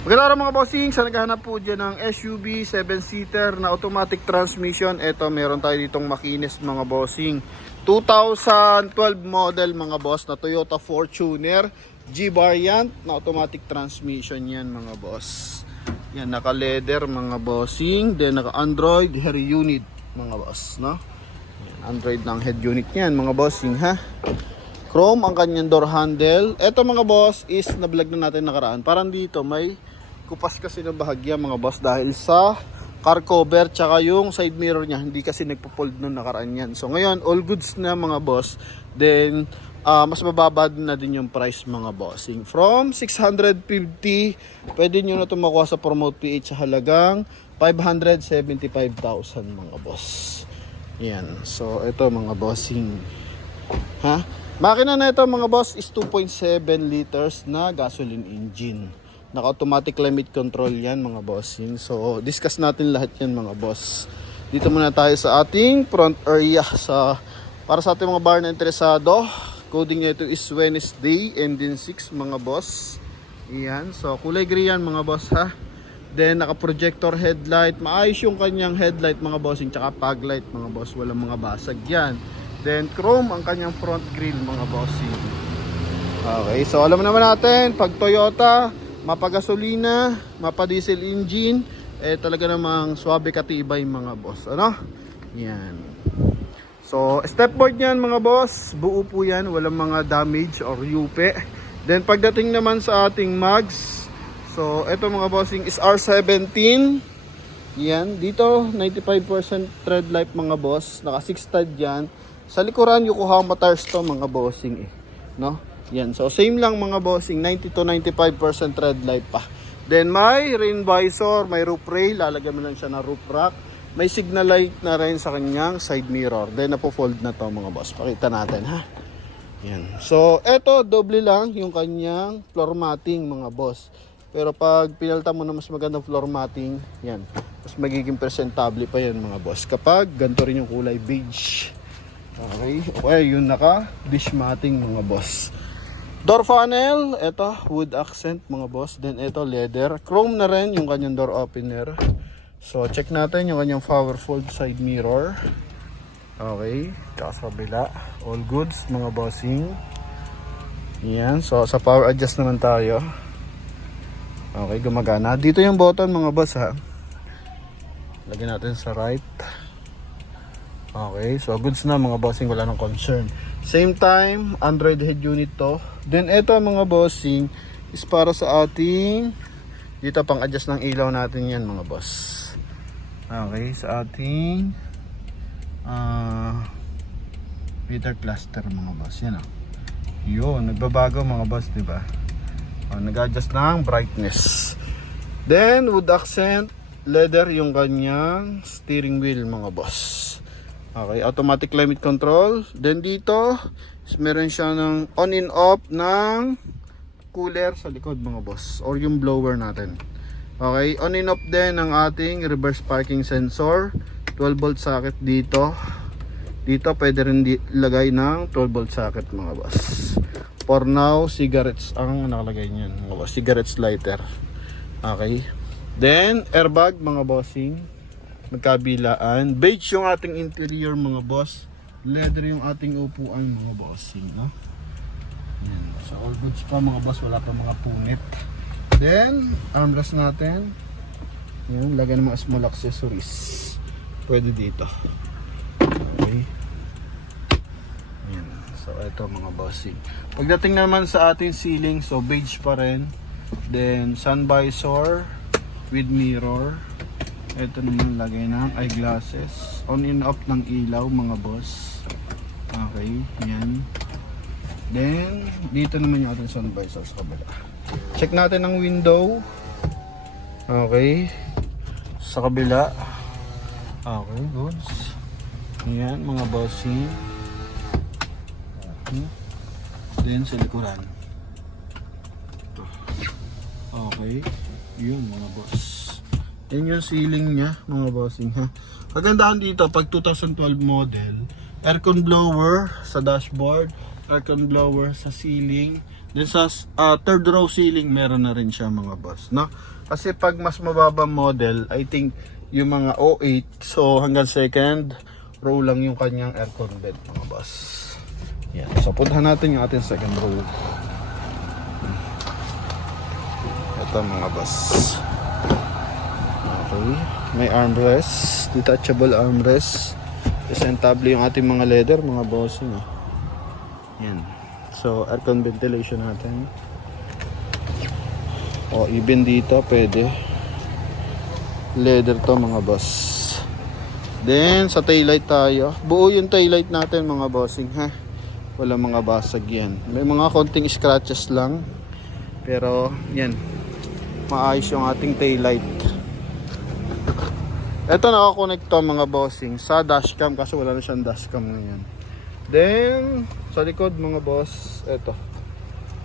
Magandang araw mga bossing, sa naghahanap po dyan ng SUV 7-seater na automatic transmission. Ito, meron tayo ditong makinis mga bossing. 2012 model mga boss na Toyota Fortuner G-Variant na automatic transmission yan mga boss. Yan, naka leather mga bossing, then naka Android head unit mga boss, no? Yan, Android ng head unit yan mga bossing ha. Chrome ang kanyang door handle. Ito mga boss is na-vlog na natin nakaraan. Parang dito may kupas kasi ng bahagya mga boss dahil sa car cover tsaka yung side mirror niya. Hindi kasi nagpo-fold nung nakaraan yan. So ngayon all goods na mga boss. Then mas mababa na din yung price mga bossing. From 650 pwede nyo na ito makuha sa Promote PH sa halagang 575,000 mga boss. Yan. So ito mga bossing. Ha? Makina na ito mga boss is 2.7 liters na gasoline engine. Naka-automatic climate control yan mga bossing. So discuss natin lahat yan mga boss. Dito muna tayo sa ating front area. Para sa ating mga bar na interesado, coding nito is Wednesday and then 6 mga boss. Yan. So kulay gray yan mga boss ha. Then naka-projector headlight. Maayos yung kanyang headlight mga bossing. Tsaka fog light mga boss. Walang mga basag yan. Then chrome ang kanyang front grille mga bossing. Okay, so alam naman natin pag Toyota, mapagasolina, mapa-diesel engine, talaga namang swabe katibay mga boss. Ano? Yan. So stepboard yan mga boss, buo po yan, walang mga damage or yupe. Then pagdating naman sa ating mags, so ito mga bossing is R17. Yan, dito 95% tread life mga boss, naka 6 stud yan. Sa likuran, Yokohama tires to mga bossing no? Yan, so same lang mga bossing, 90 to 95% tread life pa. Then may rain visor, may roof rail, lalagyan mo lang siya na roof rack. May signal light na rin sa kanyang side mirror. Then napo-fold na to mga boss, pakita natin ha. Yan, so eto doble lang yung kanyang floor matting mga boss. Pero pag pinalta mo na mas magandang floor matting, yan, mas magiging presentable pa yan mga boss kapag ganito rin yung kulay beige. Okay, yun naka-dish matting mga boss. Door panel, ito wood accent mga boss. Then ito leather, chrome na rin yung kanyang door opener. So check natin yung kanyang powerful side mirror. Okay, tsaka sa kabila, all goods mga bossing. Yan, so sa power adjust naman tayo. Okay, gumagana. Dito yung button mga boss ha. Lagyan natin sa right. Okay, so goods na mga bossing, wala nang concern. Same time, Android head unit to. Then ito mga bossing is para sa ating dito pang adjust ng ilaw natin yan mga boss. Okay, sa ating meter cluster mga boss. Yan o. Yun, nagbabago mga boss, diba? Nag-adjust ng brightness. Then wood accent, leather yung kanyang steering wheel mga boss. Okay, automatic climate control. Then dito, meron siya ng on and off ng cooler sa likod mga boss, or yung blower natin. Okay, on and off din ng ating reverse parking sensor. 12 volt socket dito. Dito pwede rin ilagay ng 12 volt socket mga boss. For now, cigarettes ang nakalagay niyan mga boss, cigarettes lighter. Okay. Then airbag mga bossing. Magkabilaan. Beige yung ating interior mga boss. Leather yung ating upuan mga bossing, no? Yan. So all goods pa mga boss, wala pa mga punit. Then armrest natin. Yan, lagyan ng mga small accessories. Pwede dito. Okay. Yan. So ito mga bossing. Pagdating naman sa ating ceiling, so beige pa rin. Then sun visor with mirror. Ito naman lagay ng eyeglasses. On and off ng ilaw mga boss. Okay, yan. Then dito naman yung ating sun visor sa kabila. Check natin ang window. Okay, sa kabila. Okay, goods. Yan mga bossing. Then sa likuran. Okay, yun mga boss. Yan yung ceiling niya mga bossing ha. Kagandahan dito pag 2012 model, aircon blower sa dashboard, aircon blower sa ceiling, Then sa third row ceiling, meron na rin siya mga boss, no? Kasi pag mas mababa model, I think yung mga O8, so hanggang second row lang yung kanyang aircon bed mga boss. Yan. So puntahan natin yung ating second row. Ito mga boss. Okay. May armrest, detachable armrest. Presentable yung ating mga leather mga boss. Yan. So aircon ventilation natin. O even dito pwede. Leather to mga boss. Then sa taillight tayo. Buo yung taillight natin mga bossing ha. Wala mga basag yan. May mga konting scratches lang. Pero yan. Maayos yung ating taillight. Ito nakakonect to mga bossing sa dashcam kasi wala na siyang dashcam ngayon. Then sa likod mga boss, ito.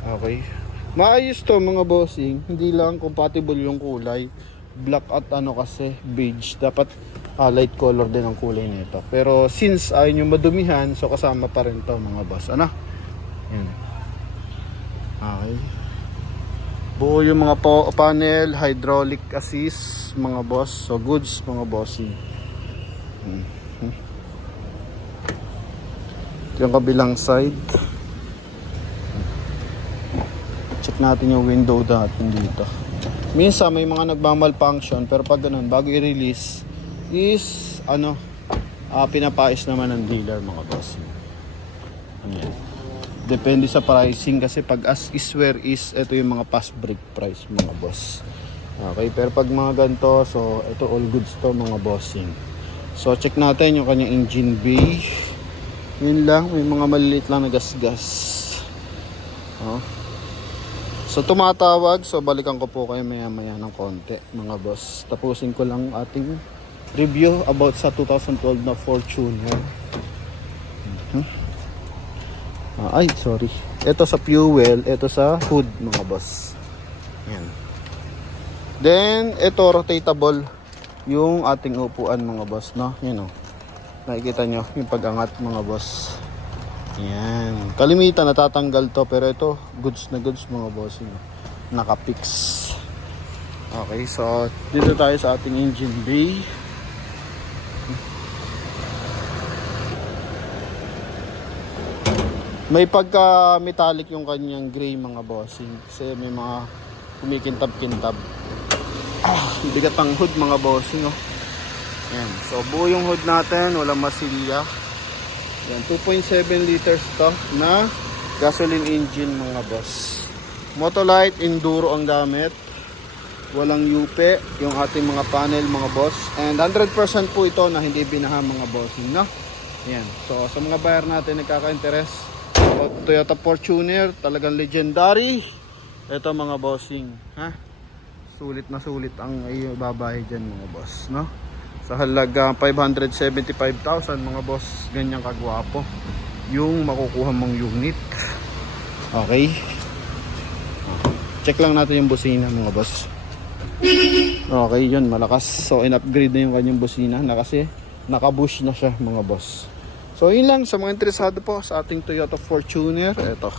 Okay. Maayos to mga bossing. Hindi lang compatible yung kulay. Black at ano kasi beige. Dapat light color din ang kulay nito. Pero since ayaw nyo madumihan, so kasama pa rin to mga boss. Ano? Yan. Okay. Buo yung mga panel, hydraulic assist mga boss. So goods mga bossing. Yung kabilang side. Check natin yung window natin dito. Minsan may mga nagmamalfunction pero pag ganun bago i-release is pinapais naman ng dealer mga boss. Ayan. Depende sa pricing kasi pag as is where is ito yung mga past break price mga boss. Okay, pero pag mga ganito so ito all goods to mga bossing. So check natin yung kanyang engine bay. Yun lang, may mga maliliit lang na gas-gas. So tumatawag, so balikan ko po kayo maya-maya ng konti mga boss. Tapusin ko lang ating review about sa 2012 na Fortuner. Ay, sorry. Ito sa fuel, ito sa hood mga boss. Yan. Then, ito rotatable yung ating upuan mga boss, no? Yan o. Nakikita nyo yung pag-angat mga boss. Yan. Kalimitan natatanggal to pero ito goods na goods mga boss. Naka-fix. Okay, so dito tayo sa ating engine bay. May pagka metallic yung kanyang gray mga bossing kasi may mga kumikintab-kintab. Bigat ang hood mga bossing oh. Yan. So buo yung hood natin, walang masilya. Yan, 2.7 liters to na gasoline engine mga boss. Motolite Enduro ang gamit. Walang yupe yung ating mga panel mga boss. And 100% po ito na hindi binaha mga bossing, no? Yan. So sa mga buyer natin nagkaka-interest about Toyota Fortuner, talagang legendary. Ito mga bossing, ha? Sulit na sulit ang ibabayad dyan mga boss, no? Sa halaga 575,000 mga boss, ganyan kagwapo yung makukuha mong unit. Okay. Check lang natin yung busina mga boss. Okay, yun malakas. So in-upgrade na yung kanyang busina na kasi naka-bush na siya mga boss. So yun lang sa mga interesado po sa ating Toyota Fortuner. Ito,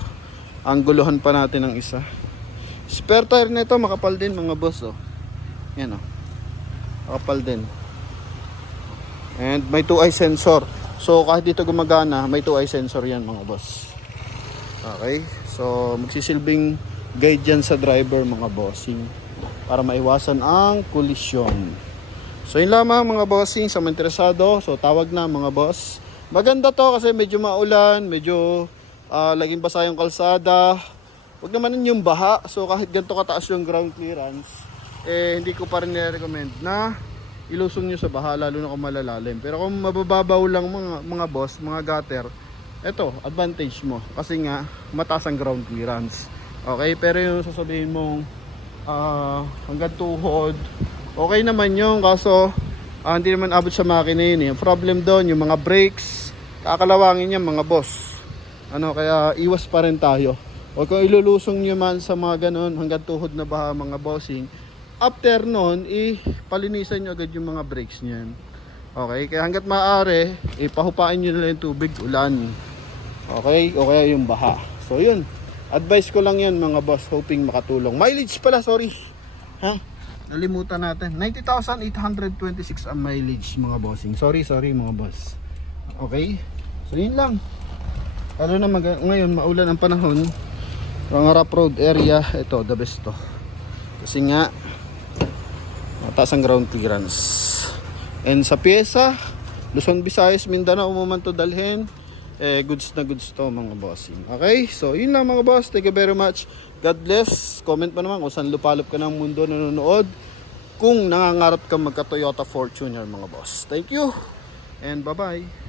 ang guluhan pa natin ng isa. Spare tire nito makapal din mga boss oh. Yan oh. Makapal din. And may 2-eye sensor. So kahit dito gumagana, may 2-eye sensor yan mga boss. Okay. So magsisilbing guide yan sa driver mga bossing para maiwasan ang kolisyon. So yun lamang mga bossing sa mga interesado. So tawag na mga boss. Maganda to kasi medyo maulan, medyo laging basa yung kalsada. Huwag naman yung baha. So kahit ganito kataas yung ground clearance, hindi ko pa rin nire-recommend na ilusong nyo sa baha, lalo na kung malalalim. Pero kung mabababaw lang mga boss, mga gutter, eto, advantage mo. Kasi nga, mataas ang ground clearance. Okay, pero yung sasabihin mong hanggang tuhod, okay naman yun. Kaso, hindi naman abot sa makina yun. Yung problem doon, yung mga brakes, kakalawangin yan mga boss. Kaya iwas pa rin tayo. O kung ilulusong nyo man sa mga ganon, hanggang tuhod na baha mga bossing, after nun, palinisan nyo agad yung mga brakes niyan. Okay, kaya hanggat maaari, pahupain nyo na lang yung tubig, ulan. Okay, o kaya yung baha. So yun, Advice ko lang yan mga boss, hoping makatulong. Mileage pala, sorry. Ha? Nalimutan natin. 90,826 ang mileage mga bossing. Sorry mga boss. Okay? So yun lang. Lalo na ngayon maulan ang panahon. Mga rough road area, ito the best to. Kasi nga mataas ang ground clearance. And sa pyesa, Luzon, Visayas, Mindanao mo man to dalhin, goods na goods to mga bossing. Okay? So yun lang mga boss. Thank you very much. God bless. Comment mo naman kung saan lupalop ka ng mundo nanonood. Kung nangangarap ka magka Toyota Fortuner mga boss. Thank you. And bye bye.